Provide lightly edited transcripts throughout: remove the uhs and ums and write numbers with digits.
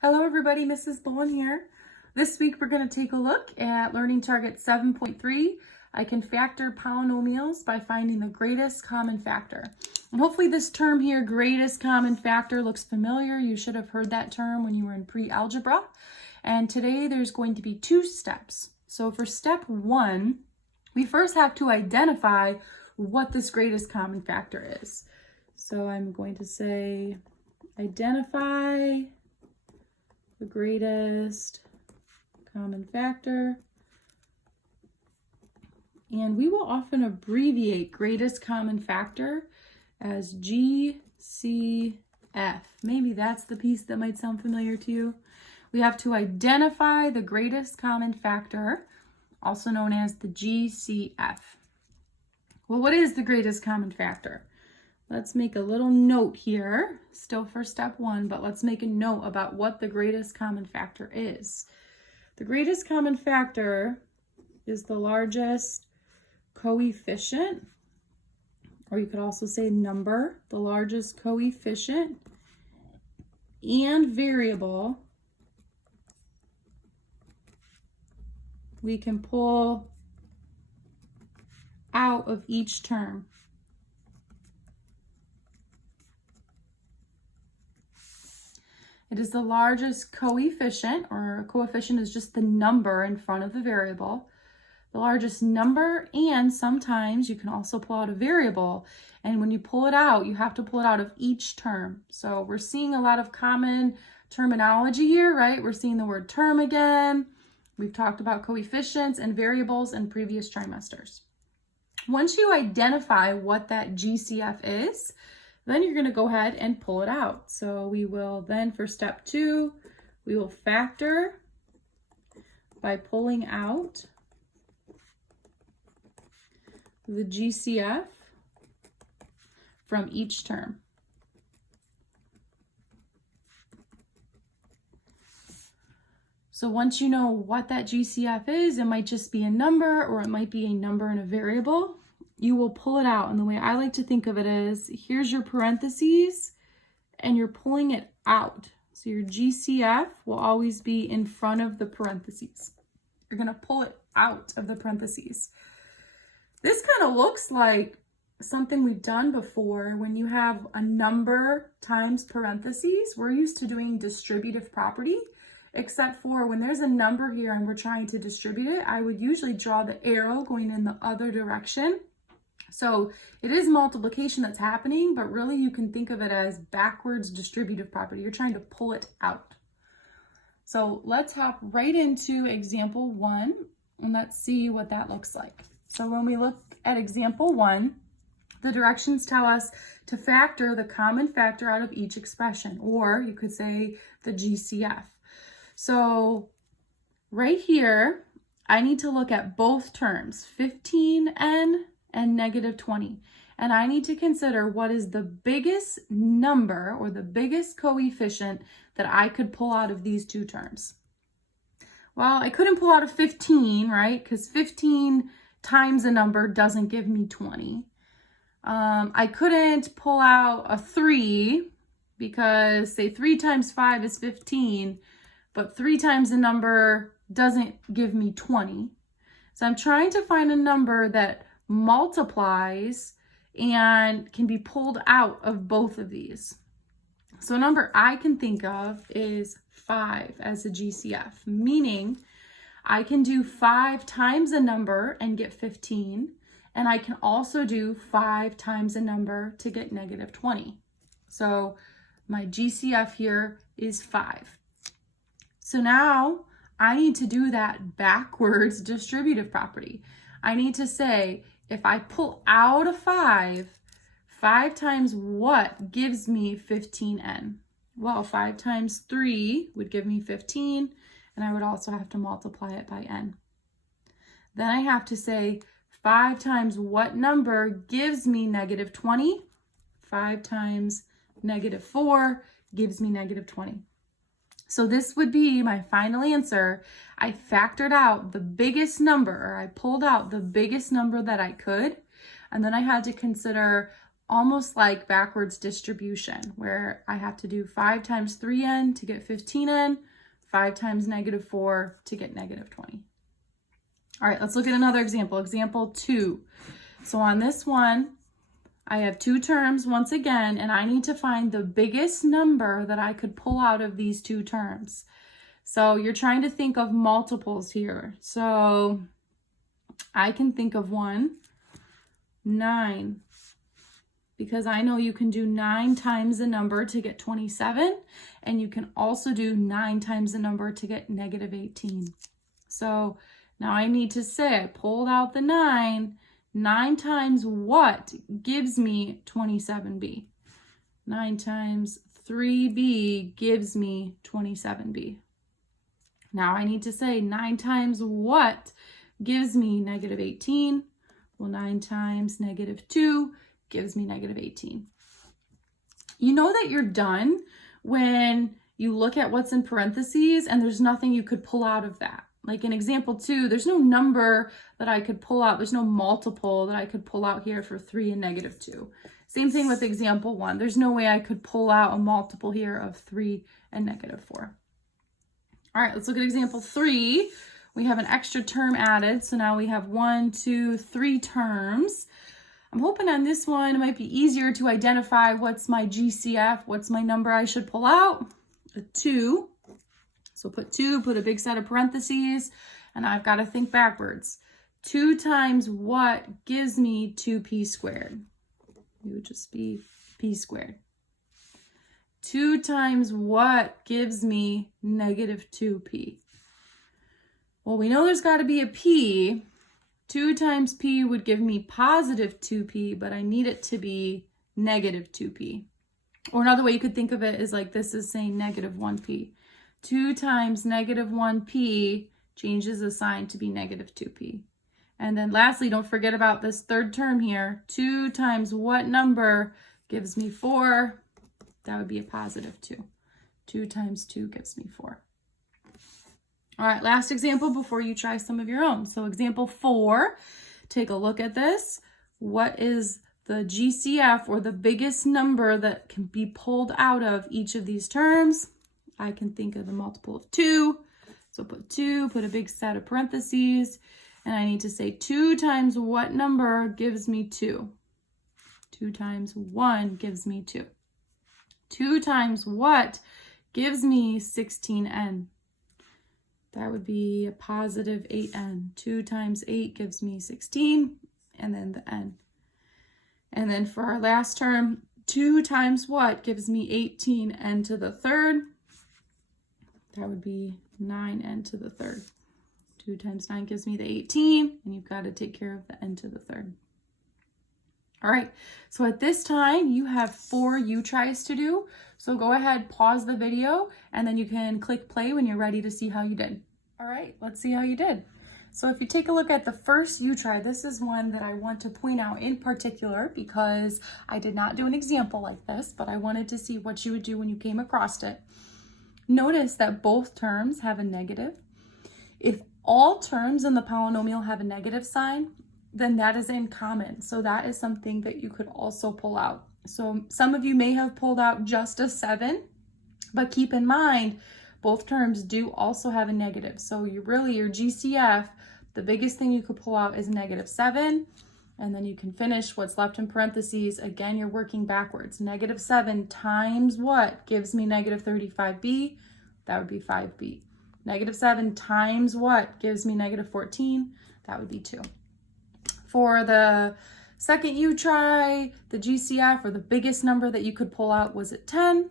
Hello everybody, Mrs. Bowen here. This week we're going to take a look at Learning Target 7.3. I can factor polynomials by finding the greatest common factor. And hopefully this term here, greatest common factor, looks familiar. You should have heard that term when you were in pre-algebra. And today there's going to be two steps. So for step one, we first have to identify what this greatest common factor is. So I'm going to say identify the greatest common factor. And we will often abbreviate greatest common factor as GCF. Maybe that's the piece that might sound familiar to you. We have to identify the greatest common factor, also known as the GCF. Well, what is the greatest common factor? Let's make a little note here, still for step one, but let's make a note about what the greatest common factor is. The greatest common factor is the largest coefficient, or you could also say number, the largest coefficient and variable we can pull out of each term. It is the largest coefficient, or a coefficient is just the number in front of the variable. The largest number, and sometimes you can also pull out a variable. And when you pull it out, you have to pull it out of each term. So we're seeing a lot of common terminology here, right? We're seeing the word term again. We've talked about coefficients and variables in previous trimesters. Once you identify what that GCF is, then you're going to go ahead and pull it out. So we will then, for step two, we will factor by pulling out the GCF from each term. So once you know what that GCF is, it might just be a number or it might be a number and a variable. You will pull it out. And the way I like to think of it is, here's your parentheses and you're pulling it out. So your GCF will always be in front of the parentheses. You're going to pull it out of the parentheses. This kind of looks like something we've done before when you have a number times parentheses. We're used to doing distributive property, except for when there's a number here and we're trying to distribute it, I would usually draw the arrow going in the other direction. So it is multiplication that's happening, but really you can think of it as backwards distributive property. You're trying to pull it out. So let's hop right into example one and let's see what that looks like. So when we look at example one, the directions tell us to factor the common factor out of each expression, or you could say the GCF. So right here, I need to look at both terms, 15n and negative 20. And I need to consider what is the biggest number or the biggest coefficient that I could pull out of these two terms. Well, I couldn't pull out a 15, right? Because 15 times a number doesn't give me 20. I couldn't pull out a 3 because, say, 3 times 5 is 15, but 3 times a number doesn't give me 20. So I'm trying to find a number that multiplies and can be pulled out of both of these. So a number I can think of is 5 as a GCF, meaning I can do 5 times a number and get 15, and I can also do 5 times a number to get negative 20. So my GCF here is 5. So now I need to do that backwards distributive property. I need to say, if I pull out a 5 times what gives me 15n? Well, 5 times 3 would give me 15, and I would also have to multiply it by n. Then I have to say 5 times what number gives me negative 20? 5 times negative 4 gives me negative 20. So this would be my final answer. I factored out the biggest number, or I pulled out the biggest number that I could, and then I had to consider almost like backwards distribution, where I have to do 5 times 3n to get 15n, 5 times -4 to get -20. All right, let's look at another example. Example 2. So on this one, I have 2 terms once again, and I need to find the biggest number that I could pull out of these 2 terms. So you're trying to think of multiples here. So I can think of one, 9, because I know you can do 9 times a number to get 27, and you can also do 9 times a number to get -18. So now I need to say, I pulled out the 9. 9 times what gives me 27b? 9 times 3b gives me 27b. Now I need to say 9 times what gives me -18? Well, 9 times -2 gives me -18. You know that you're done when you look at what's in parentheses and there's nothing you could pull out of that. Like in example 2, there's no number that I could pull out. There's no multiple that I could pull out here for 3 and -2. Same thing with example 1. There's no way I could pull out a multiple here of 3 and -4. All right, let's look at example 3. We have an extra term added. So now we have 1, 2, 3 terms. I'm hoping on this one it might be easier to identify what's my GCF, what's my number I should pull out. A 2. So put 2, put a big set of parentheses, and I've got to think backwards. 2 times what gives me 2p squared? It would just be p squared. 2 times what gives me -2p? Well, we know there's got to be a p. 2 times p would give me +2p, but I need it to be -2p. Or another way you could think of it is like this is saying -1p. 2 times -1p changes the sign to be -2p. And then lastly, don't forget about this third term here. 2 times what number gives me 4? That would be a +2. 2 times 2 gives me 4. All right, last example before you try some of your own. So example 4, take a look at this. What is the GCF, or the biggest number that can be pulled out of each of these terms? I can think of the multiple of 2. So put 2, put a big set of parentheses, and I need to say 2 times what number gives me 2? 2 times 1 gives me 2. 2 times what gives me 16n? That would be a +8n. 2 times 8 gives me 16, and then the n. And then for our last term, 2 times what gives me 18n to the third? That would be 9n to the third. 2 times 9 gives me the 18, and you've got to take care of the n to the third. All right, so at this time, you have 4 U-tries to do. So go ahead, pause the video, and then you can click play when you're ready to see how you did. All right, let's see how you did. So if you take a look at the first U-try, this is one that I want to point out in particular because I did not do an example like this, but I wanted to see what you would do when you came across it. Notice that both terms have a negative. If all terms in the polynomial have a negative sign, then that is in common. So that is something that you could also pull out. So some of you may have pulled out just a 7, but keep in mind, both terms do also have a negative. So your GCF, the biggest thing you could pull out is -7, and then you can finish what's left in parentheses. Again, you're working backwards. -7 times what gives me -35b? That would be 5b. -7 times what gives me -14? That would be 2. For the second U-try, the GCF, or the biggest number that you could pull out, was at 10.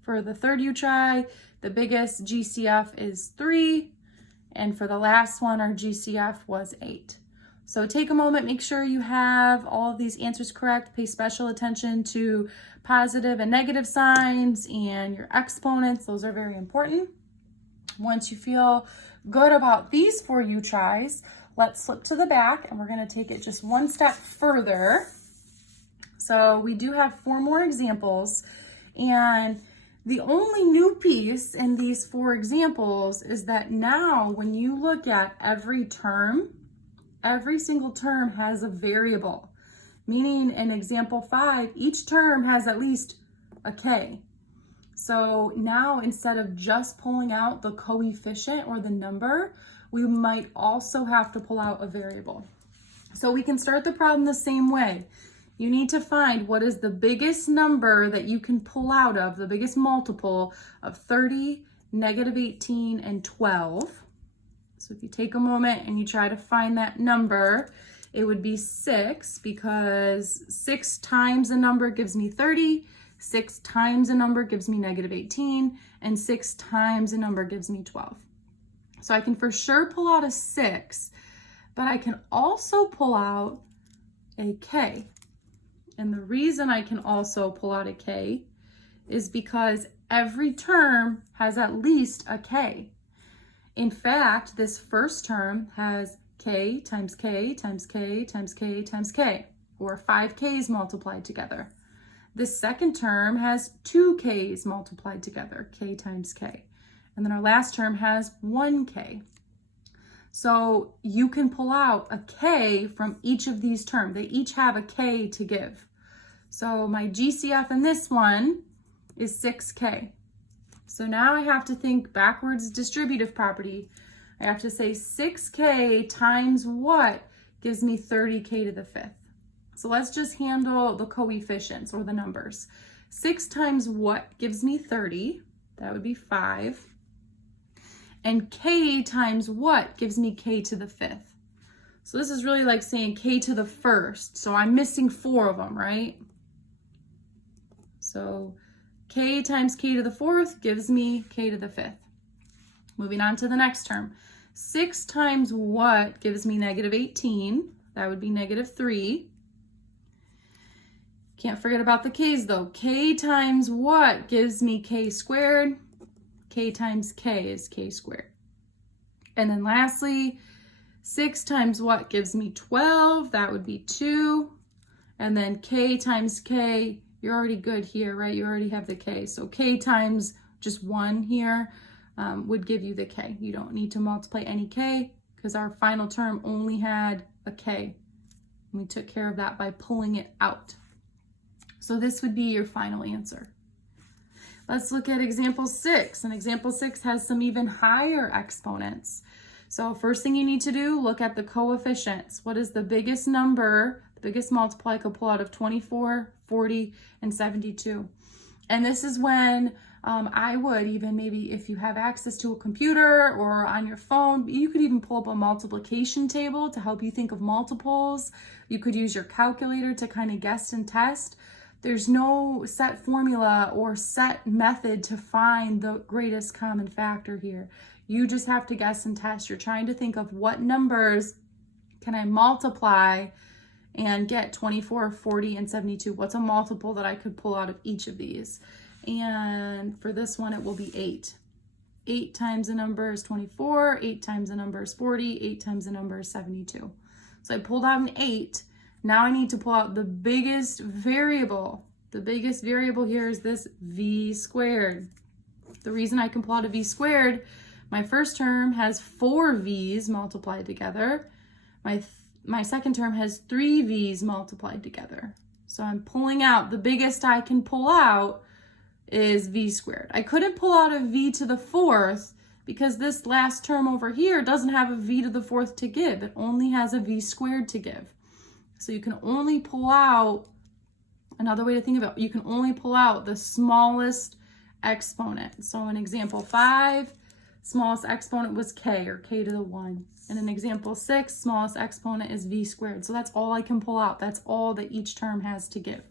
For the third U-try, the biggest GCF is 3. And for the last one, our GCF was 8. So take a moment, make sure you have all of these answers correct. Pay special attention to positive and negative signs and your exponents. Those are very important. Once you feel good about these 4 U-tries, let's flip to the back and we're going to take it just one step further. So we do have 4 more examples, and the only new piece in these 4 examples is that now when you look at every term, every single term has a variable, meaning in example 5, each term has at least a k. So now instead of just pulling out the coefficient or the number, we might also have to pull out a variable. So we can start the problem the same way. You need to find what is the biggest number that you can pull out of, the biggest multiple of 30, -18, and 12. So if you take a moment and you try to find that number, it would be 6, because 6 times a number gives me 30, 6 times a number gives me -18, and 6 times a number gives me 12. So I can for sure pull out a 6, but I can also pull out a k. And the reason I can also pull out a k is because every term has at least a k. In fact, this first term has k times k times k times k times k, or 5 k's multiplied together. This second term has 2 k's multiplied together, k times k. And then our last term has 1 k. So you can pull out a k from each of these terms. They each have a k to give. So my GCF in this one is 6k. So now I have to think backwards distributive property. I have to say 6k times what gives me 30k to the 5th. So let's just handle the coefficients or the numbers. 6 times what gives me 30? That would be 5. And k times what gives me k to the 5th? So this is really like saying k to the 1st. So I'm missing 4 of them, right? So k times k to the 4th gives me k to the 5th. Moving on to the next term. 6 times what gives me -18? That would be -3. Can't forget about the k's though. K times what gives me k squared? K times k is k squared. And then lastly, 6 times what gives me 12? That would be 2. And then k times k, you're already good here, right? You already have the k. So k times just 1 here would give you the k. You don't need to multiply any k because our final term only had a k. And we took care of that by pulling it out. So this would be your final answer. Let's look at example 6. And example 6 has some even higher exponents. So first thing you need to do, look at the coefficients. What is the biggest number, the biggest multiply I could pull out of 24, 40, and 72? And this is when I would even, maybe if you have access to a computer or on your phone, you could even pull up a multiplication table to help you think of multiples. You could use your calculator to kind of guess and test. There's no set formula or set method to find the greatest common factor here. You just have to guess and test. You're trying to think of what numbers can I multiply and get 24, 40, and 72. What's a multiple that I could pull out of each of these? And for this one, it will be 8. 8 times a number is 24, 8 times a number is 40, 8 times a number is 72. So I pulled out an 8. Now I need to pull out the biggest variable. The biggest variable here is this v squared. The reason I can pull out a v squared, my first term has 4 v's multiplied together. My second term has 3 v's multiplied together. So I'm pulling out, the biggest I can pull out is v squared. I couldn't pull out a v to the 4th because this last term over here doesn't have a v to the 4th to give. It only has a v squared to give. So you can only pull out, another way to think of it, you can only pull out the smallest exponent. So in example 5, smallest exponent was k, or k to the 1. And in example 6, smallest exponent is v squared. So that's all I can pull out. That's all that each term has to give.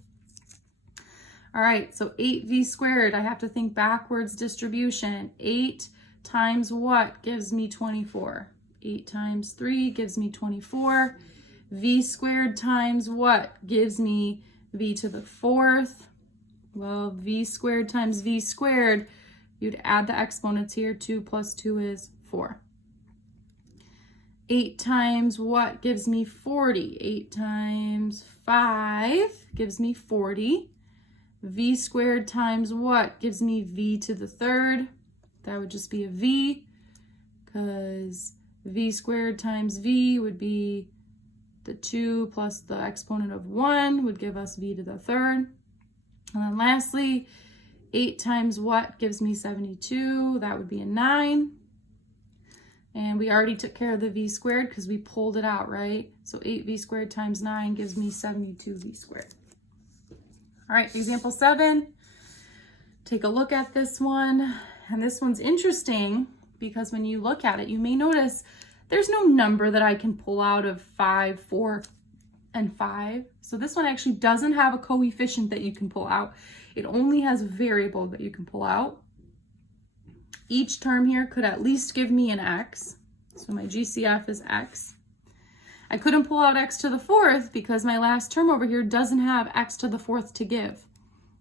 All right, so 8v squared, I have to think backwards distribution. 8 times what gives me 24? 8 times 3 gives me 24. V squared times what gives me v to the 4th? Well, v squared times v squared, you'd add the exponents here. 2 plus 2 is 4. 8 times what gives me 40? 8 times 5 gives me 40. V squared times what gives me v to the 3rd? That would just be a v, because v squared times v would be The 2 plus the exponent of 1 would give us v to the third. And then lastly, 8 times what gives me 72? That would be a 9. And we already took care of the v squared because we pulled it out, right? So 8v squared times 9 gives me 72v squared. All right, example 7. Take a look at this one. And this one's interesting because when you look at it, you may notice there's no number that I can pull out of 5, 4, and 5. So this one actually doesn't have a coefficient that you can pull out. It only has a variable that you can pull out. Each term here could at least give me an x. So my GCF is x. I couldn't pull out x to the fourth because my last term over here doesn't have x to the fourth to give.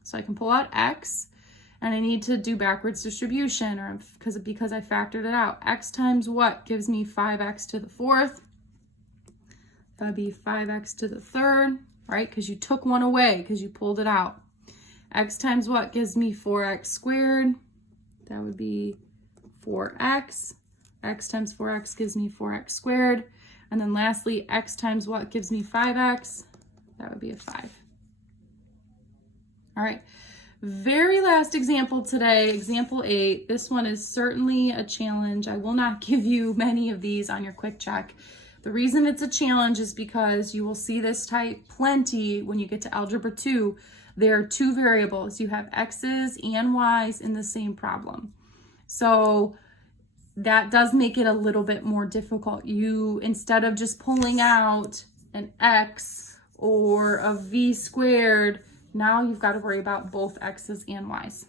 So I can pull out x, and I need to do backwards distribution or because I factored it out. X times what gives me 5x to the fourth? That'd be 5x to the third, right? Because you took one away because you pulled it out. X times what gives me 4x squared? That would be 4x. X times 4x gives me 4x squared. And then lastly, x times what gives me 5x? That would be a 5. All right, very last example today, example 8. This one is certainly a challenge. I will not give you many of these on your quick check. The reason it's a challenge is because you will see this type plenty when you get to algebra 2. There are two variables. You have x's and y's in the same problem. So that does make it a little bit more difficult. You, instead of just pulling out an x or a v squared, now you've got to worry about both x's and y's.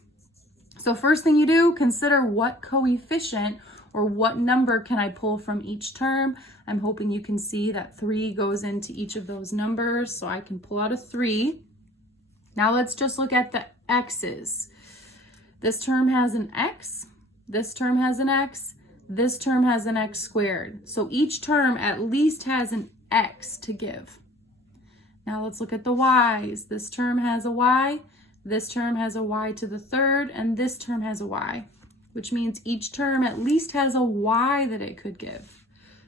So first thing you do, consider what coefficient or what number can I pull from each term. I'm hoping you can see that 3 goes into each of those numbers, so I can pull out a 3. Now let's just look at the x's. This term has an x, this term has an x, this term has an x squared. So each term at least has an x to give. Now let's look at the y's. This term has a y, this term has a y to the third, and this term has a y, which means each term at least has a y that it could give.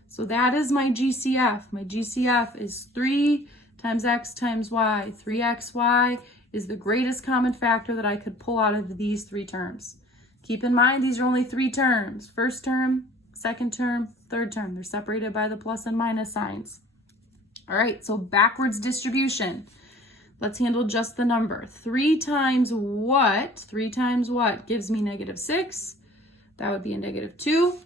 So that is my GCF. My GCF is 3 times x times y. 3xy is the greatest common factor that I could pull out of these 3 terms. Keep in mind, these are only 3 terms. First term, second term, third term. They're separated by the plus and minus signs. All right, so backwards distribution. Let's handle just the number. 3 times what? 3 times what gives me -6? That would be a -2.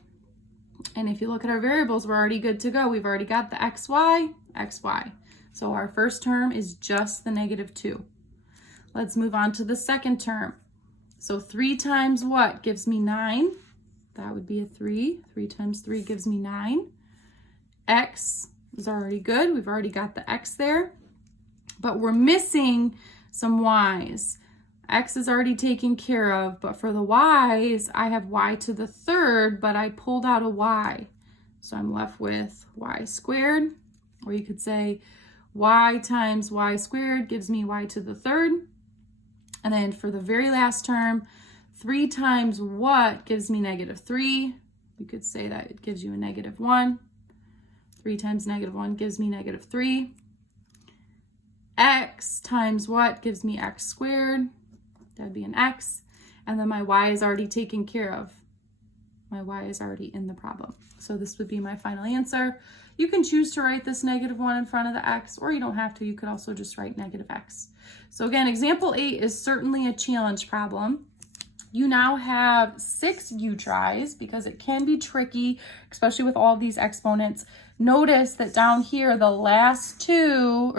And if you look at our variables, we're already good to go. We've already got the xy, xy. So our first term is just the -2. Let's move on to the second term. So 3 times what gives me 9? That would be a 3. 3 times 3 gives me 9. X is already good. We've already got the x there. But we're missing some y's. X is already taken care of, but for the y's, I have y to the third, but I pulled out a y. So I'm left with y squared, or you could say y times y squared gives me y to the third. And then for the very last term, 3 times what gives me -3? You could say that it gives you a -1. 3 times -1 gives me -3. X times what gives me x squared? That'd be an x. And then my y is already taken care of. My y is already in the problem. So this would be my final answer. You can choose to write this -1 in front of the x, or you don't have to. You could also just write -x. So again, example 8 is certainly a challenge problem. You now have 6 u-tries because it can be tricky, especially with all of these exponents. Notice that down here, the last two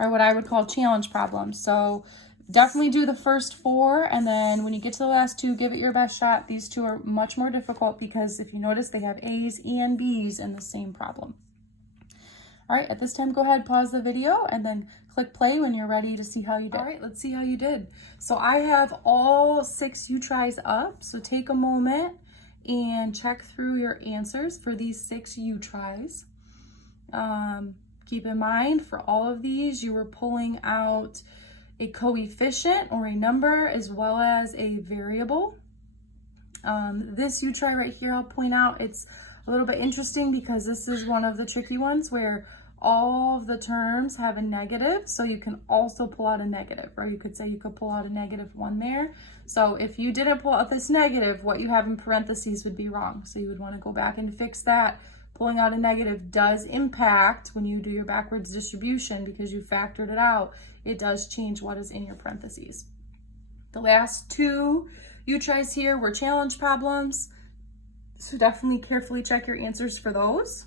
are what I would call challenge problems. So definitely do the first 4, and then when you get to the last 2, give it your best shot. These 2 are much more difficult because if you notice, they have A's and B's in the same problem. All right, at this time, go ahead, pause the video, and then click play when you're ready to see how you did. All right, let's see how you did. So I have all 6 u-tries up, so take a moment and check through your answers for these 6 u-tries. Keep in mind, for all of these, you were pulling out a coefficient or a number as well as a variable. This u-try right here, I'll point out, it's a little bit interesting because this is one of the tricky ones where all of the terms have a negative, so you can also pull out a negative, or you could say you could pull out a -1 there. So if you didn't pull out this negative, what you have in parentheses would be wrong. So you would want to go back and fix that. Pulling out a negative does impact when you do your backwards distribution because you factored it out. It does change what is in your parentheses. The last two you tries here were challenge problems. So definitely carefully check your answers for those.